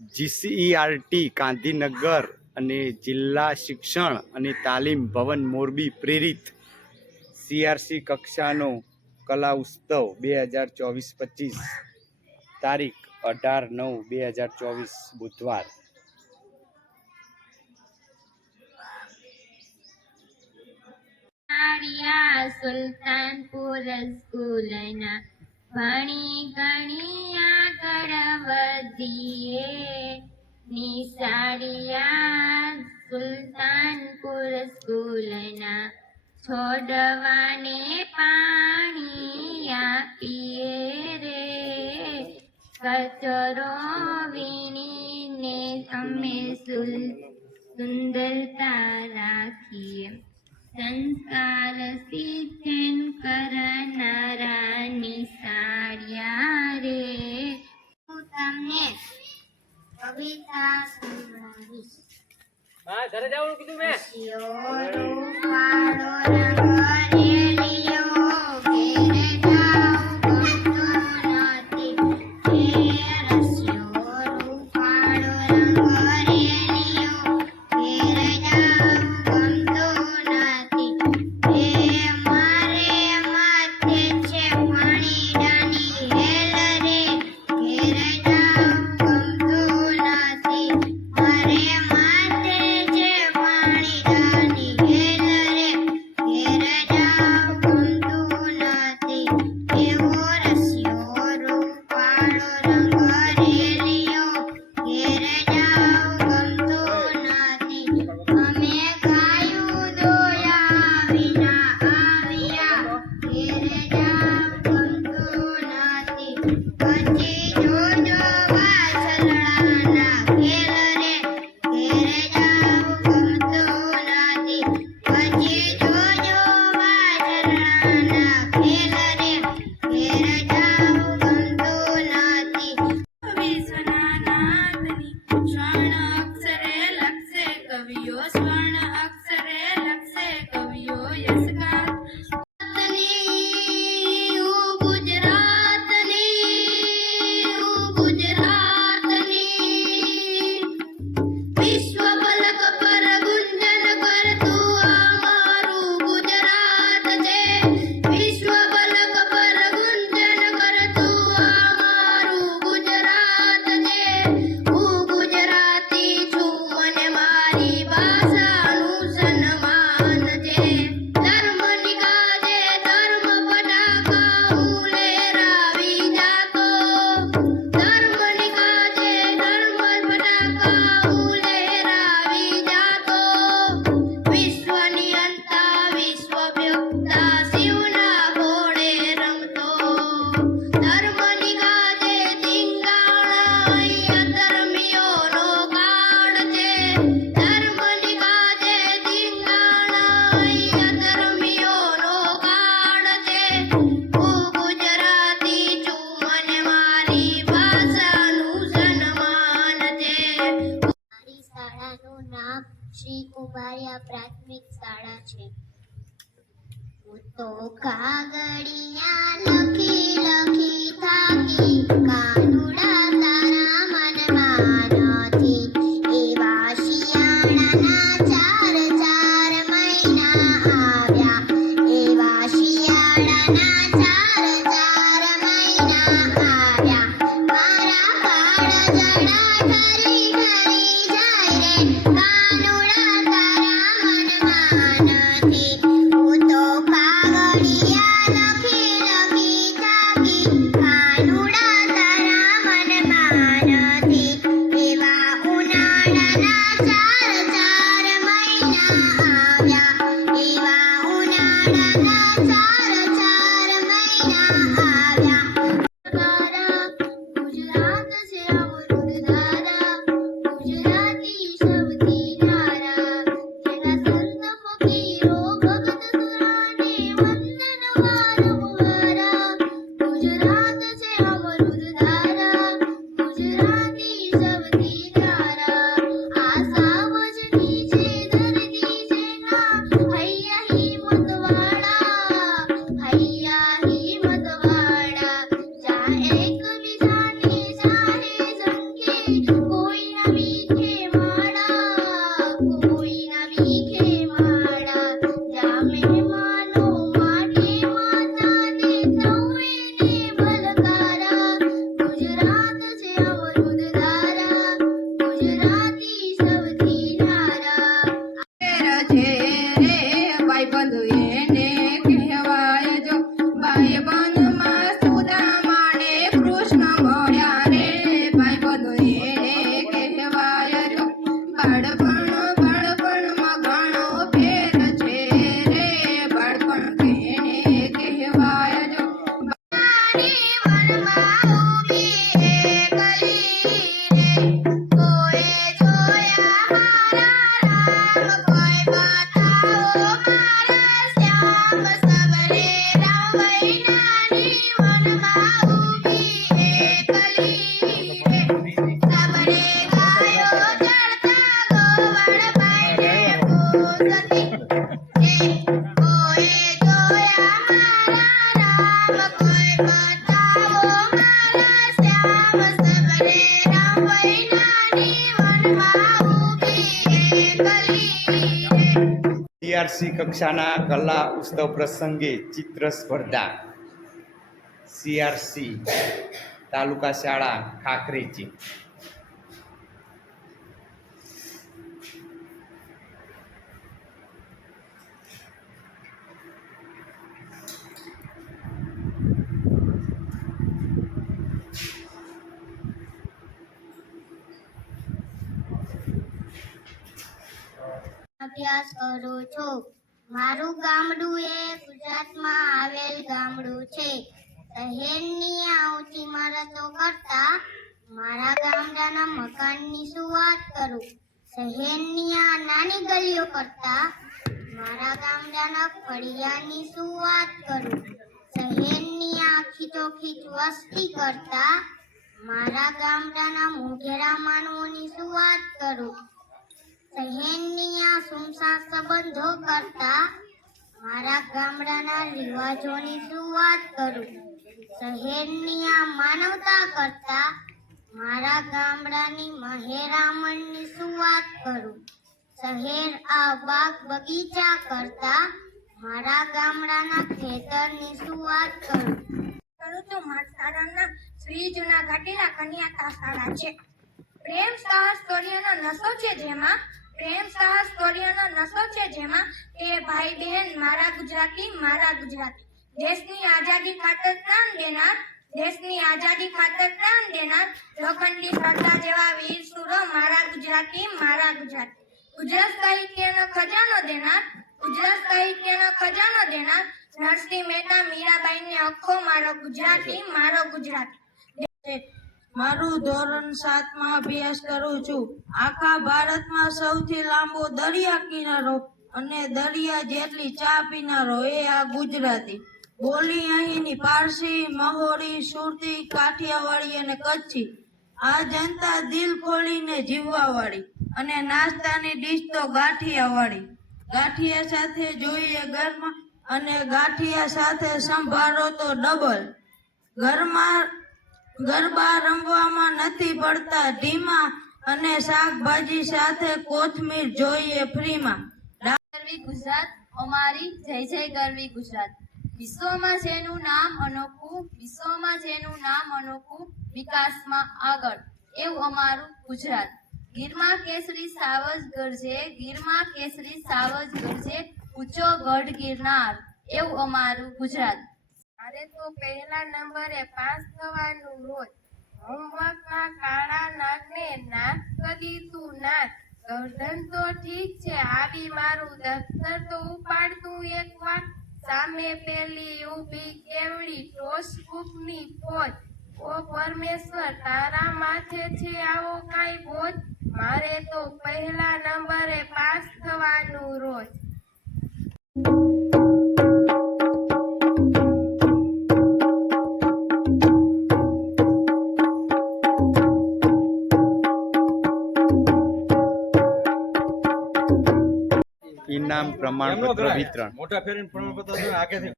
GCERT Gandhinagar અને જિલ્લા શિક્ષણ અને તાલીમ ભવન મોરબી પ્રેરિત સીઆરસી કક્ષાનો કલા ઉત્સવ 2024-25 તારીખ 18/9/2024 બુધવાર સુલતાનપુર સ્કૂલના ભણી ગણી આગળ વધીએ નિશાળિયા સુલતાનપુર સ્કૂલના છોડવાને પાણી આપીએ રે કચરો વીણીને અમે સુંદરતા રાખીએ સંસ્કાર સિંચન કરનારા નિશાળિયા રે હું તમને કવિતા સંભળાવીશ. હા ઘરે જવાનું કીધું મેં. રૂપાળો રંગ રેલિયો ઘેરે જાઉં ગમતો નથી હે રસિયો રૂપાળો રંગ રેલિયો ઘેરે જાઉં ગમતો નથી હે મારે માથે છે પાણીડાની હેલ રે ઘેરે જાઉં ગમતો નથી મારે માથે છે પાણીડાની હેલ રે ઘેરે જાઉં ગમતું નથી એવો રસિયો રૂપાળો રંગ રેલિયો ઘેરે જાઉં ગમતો નથી અમે ગાયું દોયા વિના આવ્યા ઘેરે જાઉં ગમતું નથી પછી જોજો વાછરડાના ખેલ રે ઘેરે જાઉં ગમતું નથી પછી જોજો વાછરડાના ખેલ રે ઘેરે જાઉં ગમતું નથી વિશ્વના નાથની સ્વર્ણ અક્ષરે લખશે કવિઓ સ્વર્ણ અક્ષરે લખશે કવિઓ યશગાન વિશ્વ પલક પર ગુંજન કરતું અમારું ગુજરાત છે વિશ્વ પલક પર ગુંજન કરતું અમારું ગુજરાત છે હું ગુજરાતી છું મને મારી ભાષાનું સન્માન છે ધર્મની કાજે ધર્મ પટાકા હું લહેરાવી જાતો ધર્મની કાજે ધર્મ પટાકા હું લહેરાવી જાતો વિશ્વની અંતા વિશ્વ વ્યક્તા શિવના ઘોડે રમતો ધર્મની કાજે ધીંગાણા અહીંયા ધર્મીઓનો કાળ છે ધર્મની કાજે ધીંગાણા અહીંયા ધર્મીઓનો કાળ છે હું ગુજરાતી છું મને મારી ભાષાનું સન્માન છે મારી શાળાનું નામ શ્રી કુંભારિયા પ્રાથમિક શાળા છે હું તો કાગળિયા લખી લખી થાકી કાનુડા તારા મનમાં નથી એવા શિયાળાના ચાર ચાર મહિના આવ્યા એવા શિયાળાના ચાર ચાર મહિના આવ્યા મારા કાળ જડા ઠરી ઠરી જાય રે કાનુડા તારા મનમાં નથી હું તો કાગળિયા લખી લખી થાકી કાનુડા તારા મનમાં નથી વૈનાની વનમાં ઊભી એકલી રે. સીઆરસી કક્ષાના કલા ઉત્સવ પ્રસંગે ચિત્ર સ્પર્ધા સીઆરસી તાલુકા શાળા ખાખરેજી. અભ્યાસ કરું છું. મારું ગામડું એ ગુજરાતમાં આવેલ ગામડું છે. શહેરની આ ઊંચી ઇમારતો કરતા મારા ગામડાના મકાનની શું વાત કરું. શહેરની આ નાની ગલીઓ કરતા મારા ગામડાના ફળિયાની શું વાત કરું. શહેરની આ ખીચોખીચ વસ્તી કરતા મારા ગામડાના મોઢેરા માનવોની શું વાત કરું. શહેરની આ સુમસાન સંબંધો કરતા મારા ગામડાના રિવાજોની શું વાત કરું. શહેરની આ માનવતા કરતા મારા ગામડાની મહેરામણની શું વાત કરું. શહેર આ બાગ બગીચા કરતા મારા ગામડાના ખેતરની શું વાત કરું. તો માતારામના શ્રી જૂના ઘાટીના કન્યા શાળા છે. પ્રેમ સાહસ સ્ટોરીઓનો નશો છે જેમાં એ ભાઈ બહેન મારા ગુજરાતી દેશની આઝાદી ખાતર પ્રાણ દેનાર લોખંડી સરદાર જેવા વીર શૂરો મારા ગુજરાતી ગુજરાત સાહિત્યનો ખજાનો દેનાર નરસિંહ મહેતા મીરાબાઈને અખો મારો ગુજરાતી મારું ધોરણ 7 માં અભ્યાસ કરું છું. આખા ભારતમાં સૌથી લાંબો દરિયા કિનારો અને દરિયા જેટલી ચા પીનારો એ આ ગુજરાતી. બોલી અહીંની પારસી, મહોરી, સુરતી, કાઠિયાવાડી અને કચ્છી. આ જનતા દિલ ખોલીને જીવવાવાળી અને નાસ્તાની ડીશ તો ગાંઠિયાવાળી. ગાંઠિયા સાથે જોઈએ ઘરમાં અને ગાંઠિયા સાથે સંભારો તો ડબલ. ગરબા રમવામાં નથી પડતા ઢીમા અને શાકભાજી સાથે કોથમીર જોઈએ ફ્રીમાં. ગરવી ગુજરાત અમારી જય જય ગરવી ગુજરાત. વિશ્વમાં જેનું નામ અનોખું વિકાસમાં આગળ એવું અમારું ગુજરાત. ગીરમાં કેસરી સાવજ ગરજે ઊંચો ગઢ ગિરનાર એવું અમારું ગુજરાત. મારે તો પહેલા નંબરે પાસ થવાનું રોજ. હોમવર્કના કાળા નાકને નાક કરી તું નાક. ગરદન તો ઠીક છે, આવી મારું દફતર તો ઉપાડતું એક વાર. સામે પેલી ઊભી કેવડી ટોસબુકની ફોજ. ઓ પરમેશ્વર તારા માથે છે આવો કાંઈ બોજ. મારે તો પહેલા નંબરે પાસ થવાનું રોજ. ઇનામ પ્રમાણપત્ર વિતરણ. મોટા ફેરીને પ્રમાણપત્ર આગેથી